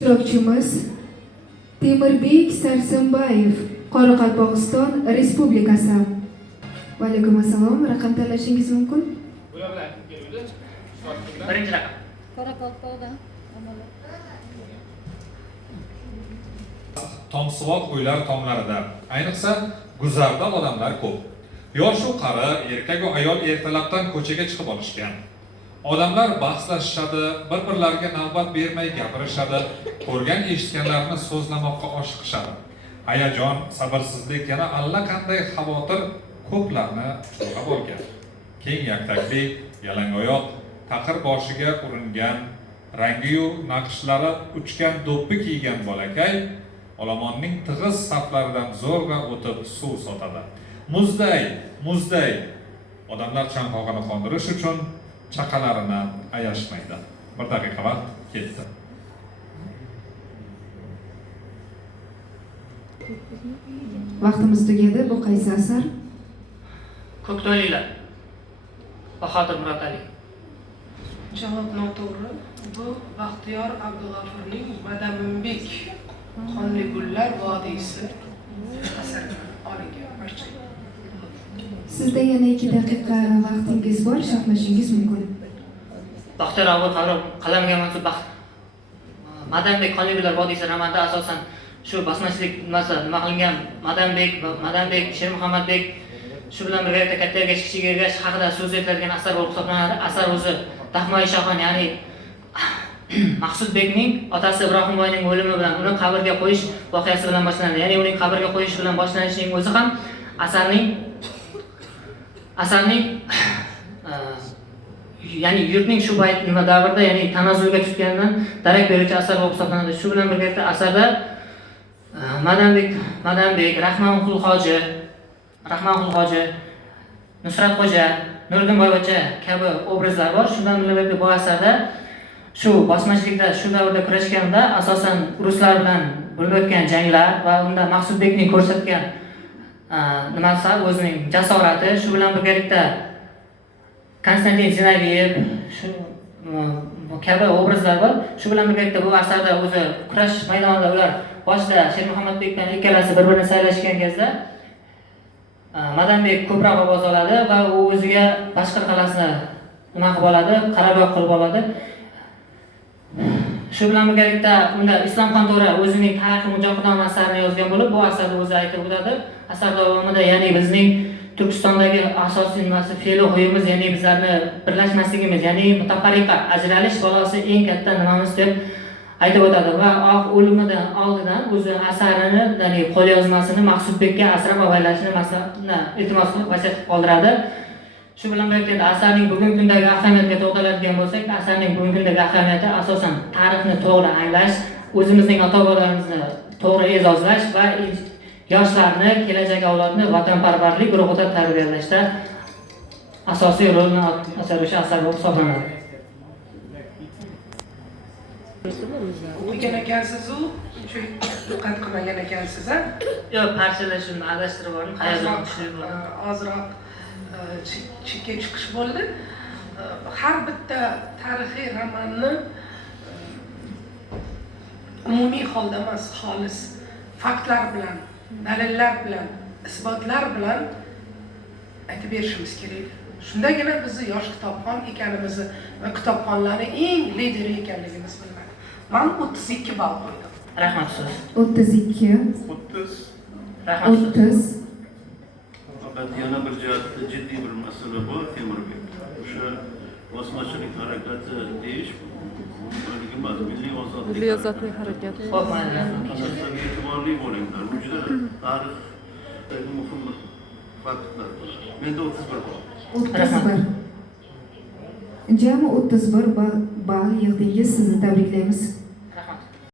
Ishtirokchimiz Temirbek Sarsanbayev, Qoraqalpog'iston Respublikasi. Va alaykum assalom. Raqam tanlashingiz mumkin? Birinchi raqam. Qoraqalpoqdan. Tomsivoq uylar tomlarida, ayniqsa guzarda odamlar ko'p. Yosh u qari, erkak va ayol ertalabdan ko'chaga chiqib olishgan. Odamlar bahslashishadi, bir-birlariga navbat bermay gapirishadi, ko'rgan eshitganlarini so'zlamoqqa oshiqishadi. Hayajon, sabrsizlik, yana allaqanday xavotir ko'plarni chulg'ab olgan. Keng yaktakli, yalangoyoq, taqir boshiga uringan, rangi-yu naqshlari uchgan do'ppi kiygan bolakay olomonning tig'iz saflaridan zo'rg'a o'tib suv sotadi. Muzday. Odamlar chanqog'ini qondirish uchun chaqalarini ayashmaydi. 1 daqiqa vaqt ketdi. Vaqtimiz tugadi. Bu qaysi asar? Ko'kto'ylilar. Bahodir Murodali. Javob noto'g'ri. Bu Baxtiyor Abdug'ofurning Madaminbek Qonli gullar vodiysi asaridan olingan parcha. Sizda yana 2 daqiqa vaqtingiz bor, sharhlashingiz mumkin. Baxtiyor Abdug'ofur qalamiga mansub Madaminbek Qonli gullar vodiysi romanida asosan shu bosmachilik nima qilingan Madaminbek, Shermuhammadbek shu bilan birga katta ergash kichik ergash haqida so'z etiladigan asar bo'lib hisoblanadi. Asar o'zi Dahmoy Shohon, ya'ni Maqsudbekning otasi Ibrohimboyning o'limi bilan uni qabrga qo'yish voqeasi bilan boshlanadi. Ya'ni uning qabrga qo'yish bilan boshlanishining o'zi ham asarning ya'ni yurtning shu nima davrda, ya'ni tanazzulga tushganidan darak beruvchi asar bo'lib hisoblanadi. Shu bilan birga asarda Madaminbek, Rahmonqul Hoji, Nusratxo'ja, Nuriddinboyvacha kabi obrazlar bor. Shundan birga bu asarda shu bosmachilikda shu davrda kurashganda asosan ruslar bilan bo'lib o'tgan janglar va unda Maqsudbekning ko'rsatgan nimasi o'zining jasorati, shu bilan birgalikda Konstantin Zinaviyev shu kabi obrazlar bor. Shu bilan birgalikda bu asarda o'zi kurash maydonida ular boshida Shermuhammadbek bilan ikkalasi bir-birini saylashgan kezda Madaminbek ko'proq ovoz oladi va u o'ziga Boshqir qalasini nima qilib oladi, qarorgoh qilib oladi. Shu bilan birgalikda unda Islomxon To'ra o'zining Tarixi Mujohidon asarini yozgan bo'lib, bu asarda o'zi aytib o'tadi. Asar davomida ya'ni bizning Turkistondagi asosiy nimasi fe'l o'yimiz, ya'ni bizlarni birlashmasligimiz, ya'ni mutafarriqa, ajralish balosi eng katta nimamiz deb aytib o'tadi va o'limidan oldidan o'zi asarini, ya'ni qo'lyozmasini Maqsudbekka asrab avaylashni iltimos qilib vasiyat qoldiradi. Shu bilan birga asarning bugungi kundagi ahamiyatiga to'xtaladigan bo'lsak, asarning bugungi kundagi ahamiyati asosan tarixni to'g'ri anglash, o'zimizning ota-bobolarimizni to'g'ri e'zozlash va yoshlarni, kelajak avlodni vatanparvarlik ruhida tarbiyalashda asosiy rolni o'sha asar bo'lib hisoblanadi. O'qigan ekansiz-u, shu diqqat qilmagan ekansiz, a? Yo'q, parchalashimni adashtirib oldim, hayajon kuchli bo'ldi. Ozroq chekka chiqish bo'ldi. Har bitta tarixiy romanni umumiy holda emas, xolis faktlar bilan, dalillar bilan, isbotlar bilan aytib berishimiz kerak. Shundagina bizni yosh kitobxon ekanimizni va kitobxonlarning eng lideri ekanligimiz bilinadi. Men 32 ball qo'ydim. Rahmat so'z. 32. 30. Fakat yana bir jihatda ciddi bir masala bor Temirbek. O'sha bosmachilik harakati deyish emas, milliy ozodlik harakati. Asosan e'tiborli bo'linglar. Bu juda tarixdagi muhim faktlar. Menda 31 bor. 31. Jami 31 ball yig'dingiz. Sizni tabriklaymiz.